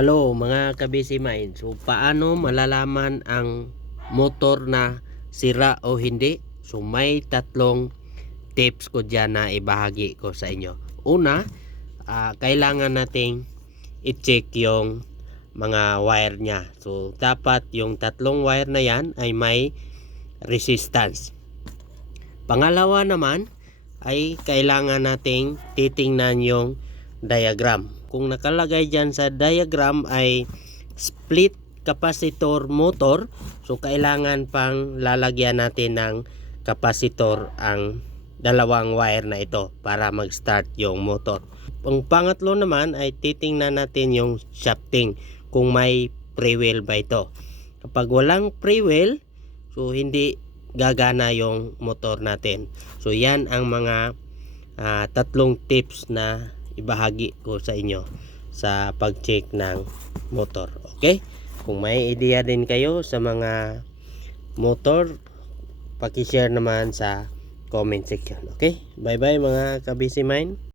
Hello mga kabisi mind. So paano malalaman ang motor na sira o hindi? So may tatlong tips ko dyan na ibahagi ko sa inyo. Una, ah, kailangan nating i-check yung mga wire niya. So dapat yung tatlong wire na yan ay may resistance. Pangalawa naman ay kailangan nating titingnan yung diagram. Kung nakalagay dyan sa diagram ay split capacitor motor, so kailangan pang lalagyan natin ng capacitor ang dalawang wire na ito para mag-start yung motor. Ang pangatlo naman ay titingnan natin yung shafting kung may pre-wheel ba ito. Kapag walang pre-wheel, so hindi gagana yung motor natin. So yan ang mga ah, tatlong tips na ibahagi ko sa inyo sa pag-check ng motor. Okay? Kung may idea din kayo sa mga motor, paki-share naman sa comment section. Okay? Bye-bye mga kabisi mine.